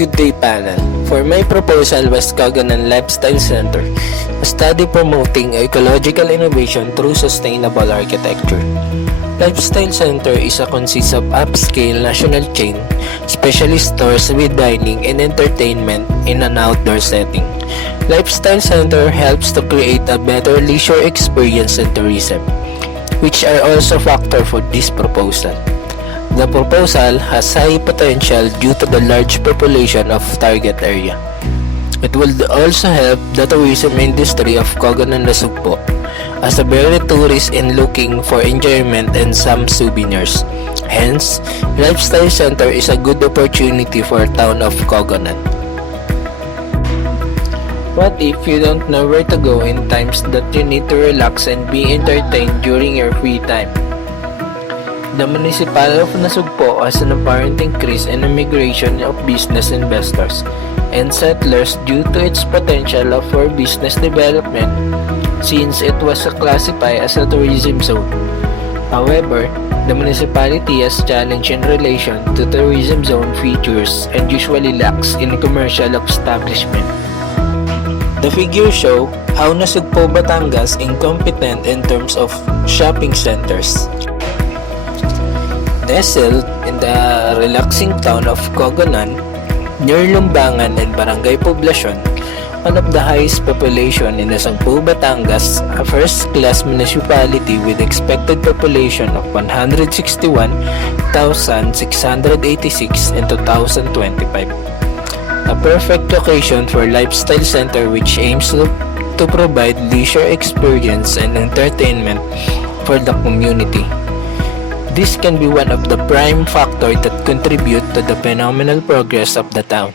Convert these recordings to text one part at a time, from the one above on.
Good day panel. For my proposal was Cagayan Lifestyle Center, a study promoting ecological innovation through sustainable architecture. Lifestyle Center consists of upscale national chain, specialist stores with dining and entertainment in an outdoor setting. Lifestyle Center helps to create a better leisure experience and tourism, which are also factor for this proposal. The proposal has high potential due to the large population of target area. It will also help the tourism industry of Cagayan de Oro as a very tourist in looking for enjoyment and some souvenirs. Hence, Lifestyle Center is a good opportunity for town of Cagayan. What if you don't know where to go in times that you need to relax and be entertained during your free time? The municipality of Nasugpo has an apparent increase in immigration of business investors and settlers due to its potential for business development since it was classified as a tourism zone. However, the municipality has challenge in relation to tourism zone features and usually lacks in commercial establishment. The figures show how Nasugpo, Batangas incompetent in terms of shopping centers. Nestled in the relaxing town of Cagayan, near Lumbangan and Barangay Poblacion, one of the highest population in Nasugpo, Batangas, a first-class municipality with expected population of 161,686 in 2025. A perfect location for lifestyle center which aims to provide leisure experience and entertainment for the community. This can be one of the prime factors that contribute to the phenomenal progress of the town.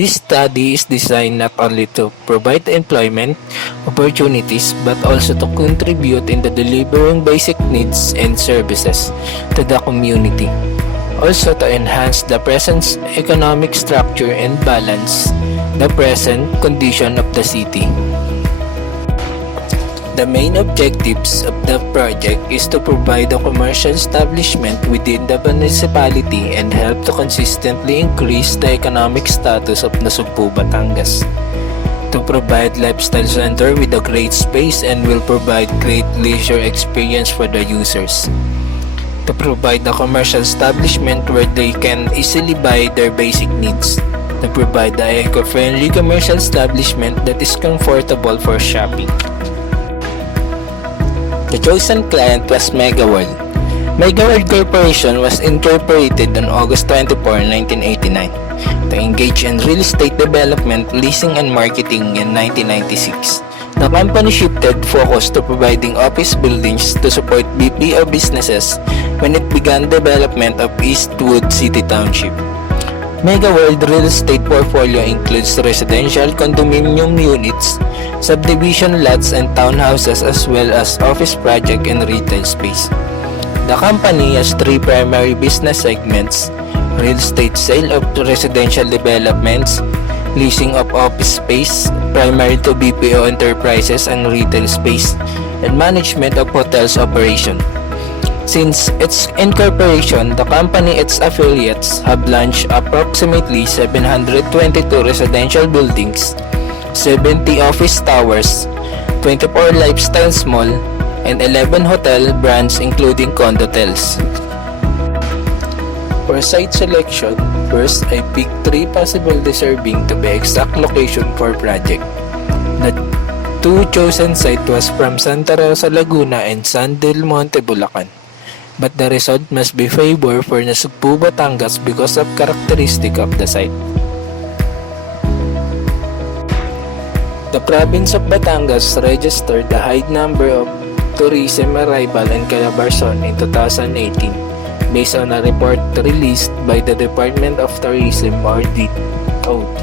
This study is designed not only to provide employment opportunities but also to contribute in the delivering basic needs and services to the community. Also to enhance the present economic structure and balance the present condition of the city. The main objectives of the project is to provide a commercial establishment within the municipality and help to consistently increase the economic status of Nasugpo, Batangas. To provide lifestyle center with a great space and will provide great leisure experience for the users. To provide a commercial establishment where they can easily buy their basic needs. To provide an eco-friendly commercial establishment that is comfortable for shopping. The chosen client was MegaWorld. MegaWorld Corporation was incorporated on August 24, 1989 to engage in real estate development, leasing and marketing in 1996. The company shifted focus to providing office buildings to support BPO businesses when it began development of Eastwood City Township. MegaWorld real estate portfolio includes residential condominium units, subdivision lots and townhouses as well as office project and retail space. The company has three primary business segments: real estate sale of residential developments, leasing of office space, primarily to BPO enterprises and retail space, and management of hotels operation. Since its incorporation, the company and its affiliates have launched approximately 722 residential buildings, 70 office towers, 24 lifestyle mall, and 11 hotel brands including condotels. For site selection, first I picked 3 possible deserving to be exact location for project. The 2 chosen site was from Santa Rosa, Laguna and San Del Monte, Bulacan. But the result must be favor for Nasugpo, Batangas because of characteristic of the site. The province of Batangas registered the high number of tourism arrival in Calabarzon in 2018 based on a report released by the Department of Tourism or DOT.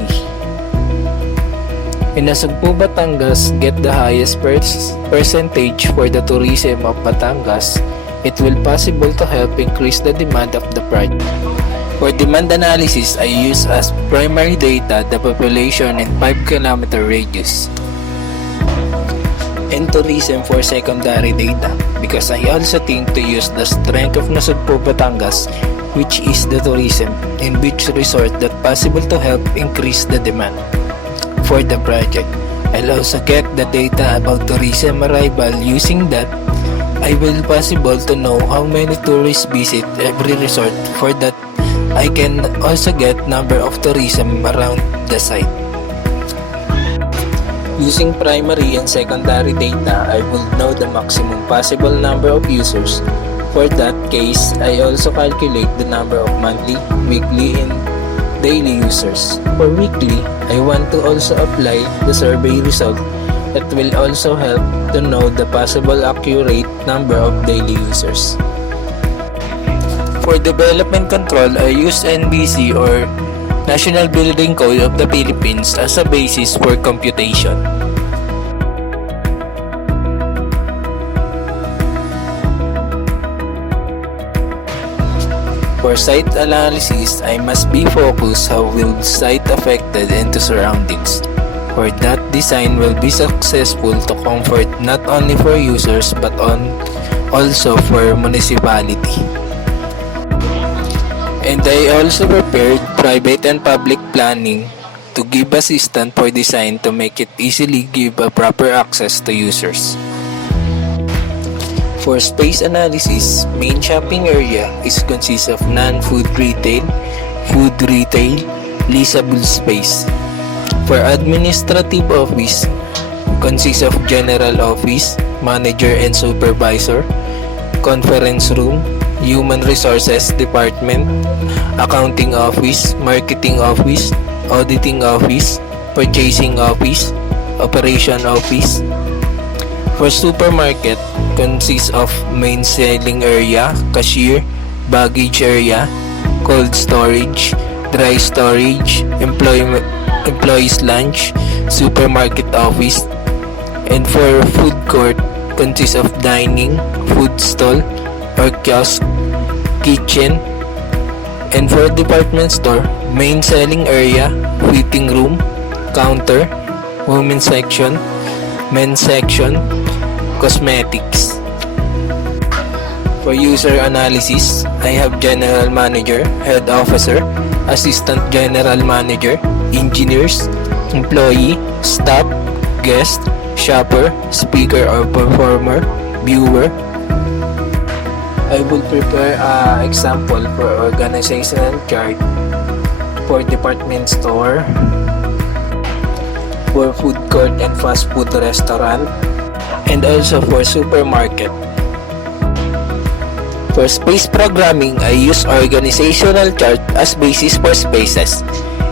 In Nasugpo, Batangas get the highest percentage for the tourism of Batangas. It will possible to help increase the demand of the project. For demand analysis, I use as primary data the population in 5-kilometer radius. And tourism for secondary data because I also think to use the strength of Nasugpo, Batangas which is the tourism and beach resort that possible to help increase the demand for the project. I'll also get the data about tourism arrival. Using that, I will possible to know how many tourists visit every resort. For that, I can also get number of tourism around the site. Using primary and secondary data, I will know the maximum possible number of users. For that case, I also calculate the number of monthly, weekly, and daily users. For weekly, I want to also apply the survey result that will also help to know the possible accurate number of daily users. For development control, I use NBC or National Building Code of the Philippines as a basis for computation. For site analysis, I must be focused how will site affected into surroundings. For that, design will be successful to comfort not only for users but also for municipality. And I also prepared private and public planning to give assistance for design to make it easily give a proper access to users. For space analysis, main shopping area is consists of non-food retail, food retail, leasable space. For administrative office, consists of general office, manager and supervisor, conference room, human resources department, accounting office, marketing office, auditing office, purchasing office, operation office. For supermarket, consists of main selling area, cashier, baggage area, cold storage, dry storage, employees lunch, supermarket office. And for food court, consists of dining, food stall or kiosk, kitchen. And for department store, main selling area, waiting room, counter, women's section, men's section, cosmetics. For user analysis, I have general manager, head officer, assistant general manager, engineers, employee, staff, guest, shopper, speaker or performer, viewer. I will prepare an example for organizational chart for department store, for food court and fast food restaurant, and also for supermarket. For space programming, I use organizational chart as basis for spaces,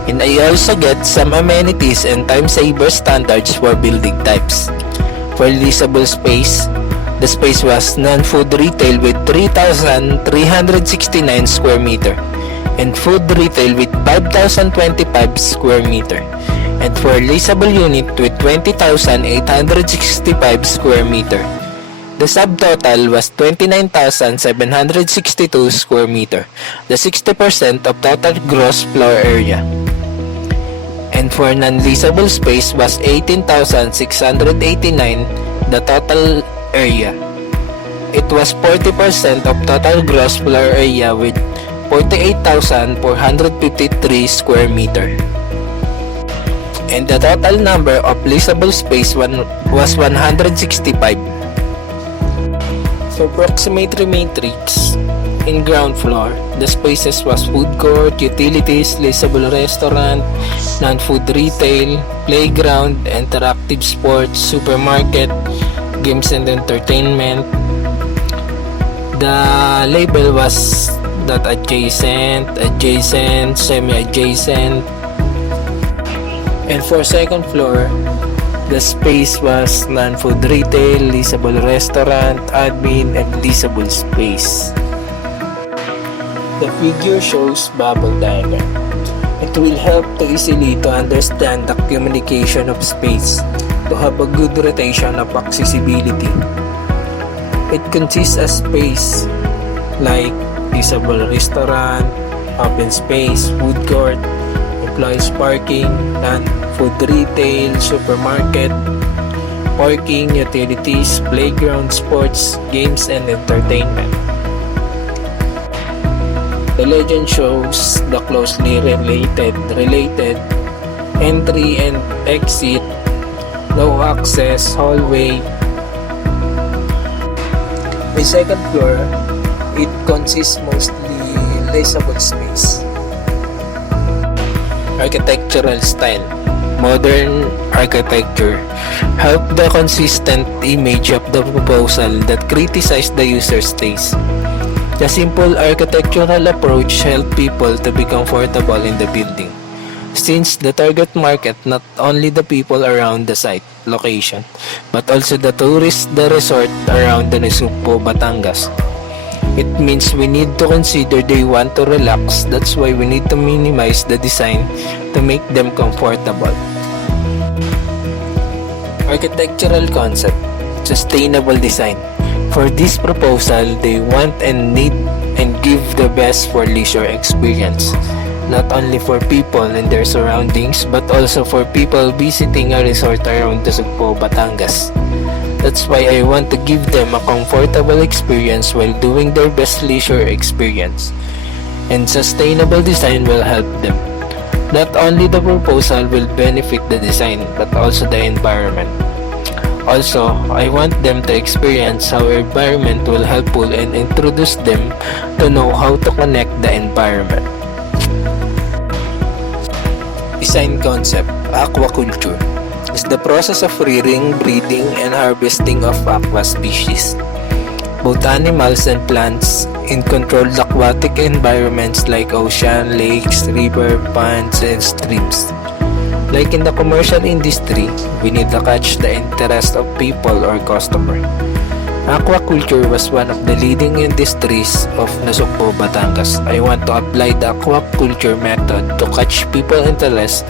and I also get some amenities and time saver standards for building types. For leasable space, the space was non-food retail with 3,369 square meter and food retail with 5,025 square meter, and for leasable unit with 20,865 square meter. The subtotal was 29,762 square meter, the 60% of total gross floor area. And for non-leasable space was 18,689, the total area. It was 40% of total gross floor area with 48,453 square meter. And the total number of leasable space was 165. For proximity matrix, in ground floor, the spaces was food court, utilities, leasable restaurant, non-food retail, playground, interactive sports, supermarket, games and entertainment. The label was not adjacent, adjacent, semi-adjacent. And for second floor, the space was non-food retail, leasable restaurant, admin, and leasable space. The figure shows bubble diagram. It will help to easily to understand the communication of space to have a good rotation of accessibility. It consists of space like leasable restaurant, open space, food court, employees parking, non-food retail, supermarket, parking, utilities, playground, sports, games, and entertainment. The The legend shows the closely related entry and exit, no access hallway. By second floor, it consists mostly leasable space. Architectural style. Modern architecture help the consistent image of the proposal that criticize the user's taste. The simple architectural approach help people to be comfortable in the building. Since the target market not only the people around the site location, but also the tourists, the resort around the Nasugpo, Batangas. It means we need to consider they want to relax. That's why we need to minimize the design to make them comfortable. Architectural concept, sustainable design. For this proposal, they want and need and give the best for leisure experience. Not only for people and their surroundings, but also for people visiting a resort around Nasugpo, Batangas. That's why I want to give them a comfortable experience while doing their best leisure experience. And sustainable design will help them. Not only the proposal will benefit the design, but also the environment. Also, I want them to experience how environment will helpful and introduce them to know how to connect the environment. Design concept, aquaculture, is the process of rearing, breeding, and harvesting of aqua species, both animals and plants, in controlled aquatic environments like ocean, lakes, river, ponds, and streams. Like in the commercial industry, we need to catch the interest of people or customer. Aquaculture was one of the leading industries of Nasugpo, Batangas. I want to apply the aquaculture method to catch people interest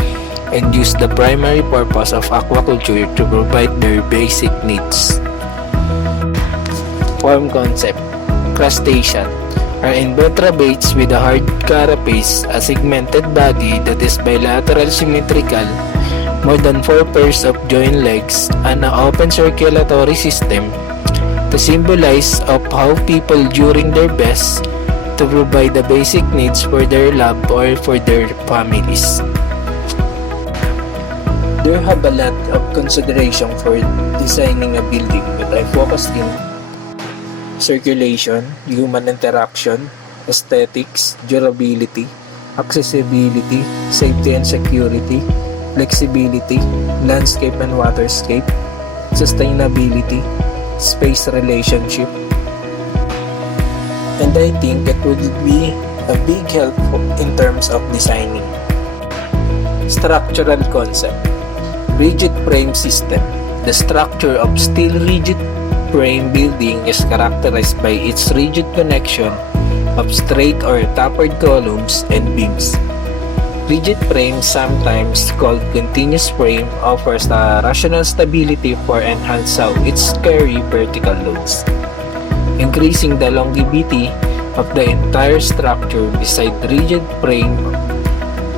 and use the primary purpose of aquaculture to provide their basic needs. Form concept, crustacean, are invertebrates with a hard carapace, a segmented body that is bilateral symmetrical, more than 4 pairs of joint legs, and an open circulatory system to symbolize of how people during their best to provide the basic needs for their loved or for their families. There have a lot of consideration for designing a building, but I focused in circulation, human interaction, aesthetics, durability, accessibility, safety and security, flexibility, landscape and waterscape, sustainability, space relationship. And I think it would be a big help in terms of designing. Structural concept, rigid frame system. The structure of steel rigid frame building is characterized by its rigid connection of straight or tapered columns and beams. Rigid frame, sometimes called continuous frame, offers a rational stability for enhance how it carry vertical loads, increasing the longevity of the entire structure. Beside rigid frame,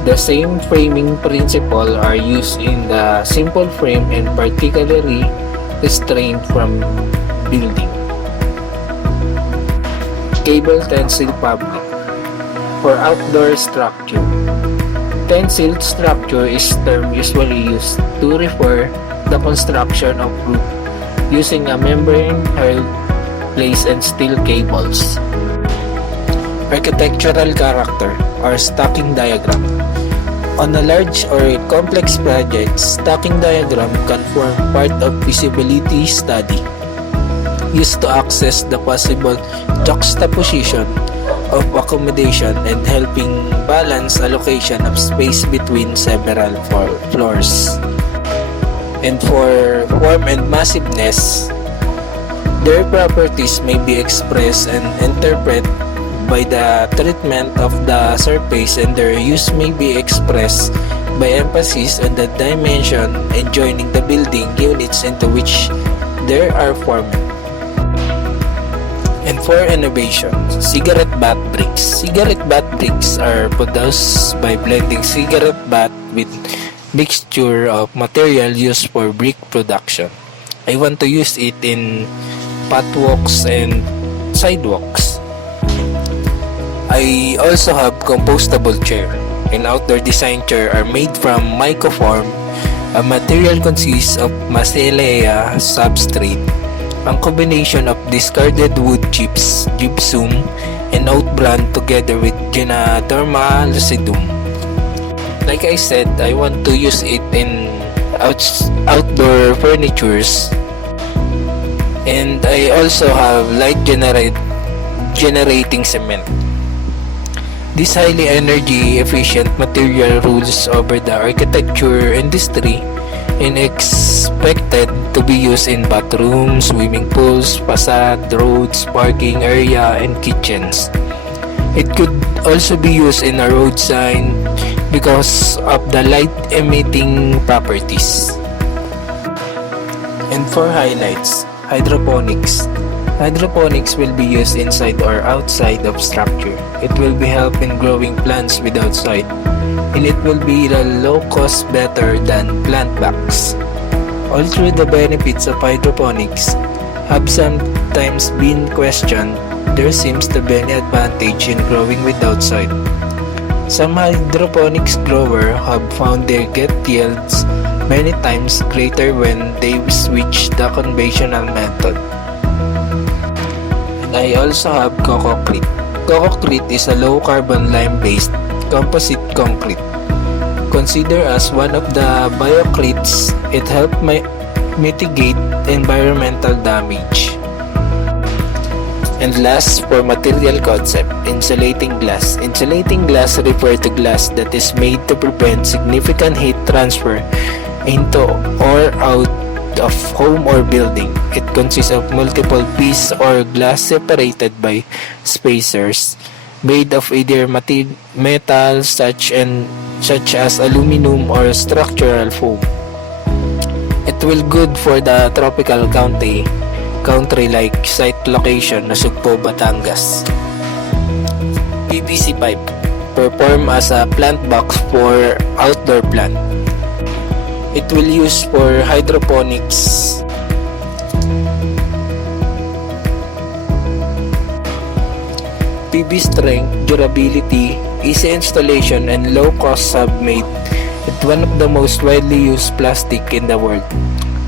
the same framing principle are used in the simple frame and particularly restrained from building. Cable tensile fabric for outdoor structure. Tensile structure is term usually used to refer the construction of roof using a membrane held placed and steel cables. Architectural character or stacking diagram. On a large or complex project, stacking diagram can form part of feasibility study, used to access the possible juxtaposition of accommodation and helping balance allocation of space between several floors. And for form and massiveness, their properties may be expressed and interpreted by the treatment of the surface, and their use may be expressed by emphasis on the dimension and joining the building units into which they are formed. And for innovation, cigarette butt bricks. Cigarette butt bricks are produced by blending cigarette butt with mixture of material used for brick production. I want to use it in pathwalks and sidewalks. I also have compostable chair. An outdoor design chair are made from mycoform. A material consists of Macellea substrate, a combination of discarded wood chips, gypsum, and oat bran together with Ganoderma lucidum. Like I said, I want to use it in outdoor furnitures, and I also have light generating cement. This highly energy efficient material rules over the architecture industry and expected to be used in bathrooms, swimming pools, facade, roads, parking area, and kitchens. It could also be used in a road sign because of the light emitting properties. And for highlights, hydroponics. Hydroponics will be used inside or outside of structure. It will be help in growing plants without soil, and it will be a low cost better than plant box. Although the benefits of hydroponics have sometimes been questioned, there seems to be an advantage in growing without soil. Some hydroponics growers have found their get yields many times greater when they switch the conventional method. I also have Cococrete. Cococrete is a low-carbon lime-based composite concrete. Considered as one of the biocretes, it helps mitigate environmental damage. And last, for material concept, insulating glass. Insulating glass refers to glass that is made to prevent significant heat transfer into or out of home or building. It consists of multiple pieces or glass separated by spacers made of either metal such as aluminum or structural foam. It will good for the tropical country like site location Nasugpo, Batangas. PVC pipe perform as a plant box for outdoor plant. It will use for hydroponics. PV strength, durability, easy installation, and low cost have made it one of the most widely used plastic in the world.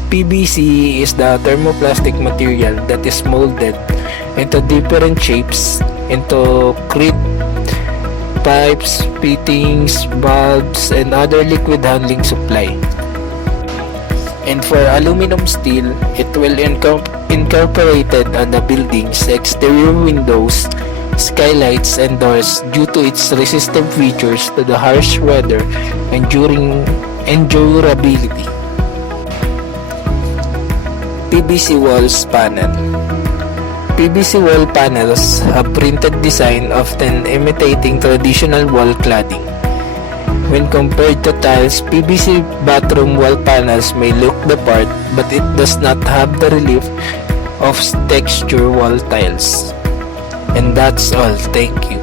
PVC is the thermoplastic material that is molded into different shapes into create pipes, fittings, bulbs, and other liquid handling supply. And for aluminum steel, it will incorporated on the building's exterior windows, skylights, and doors due to its resistant features to the harsh weather and durability. PVC walls panel. PVC wall panels have printed design often imitating traditional wall cladding. When compared to tiles, PVC bathroom wall panels may look the part, but it does not have the relief of texture wall tiles. And that's all. Thank you.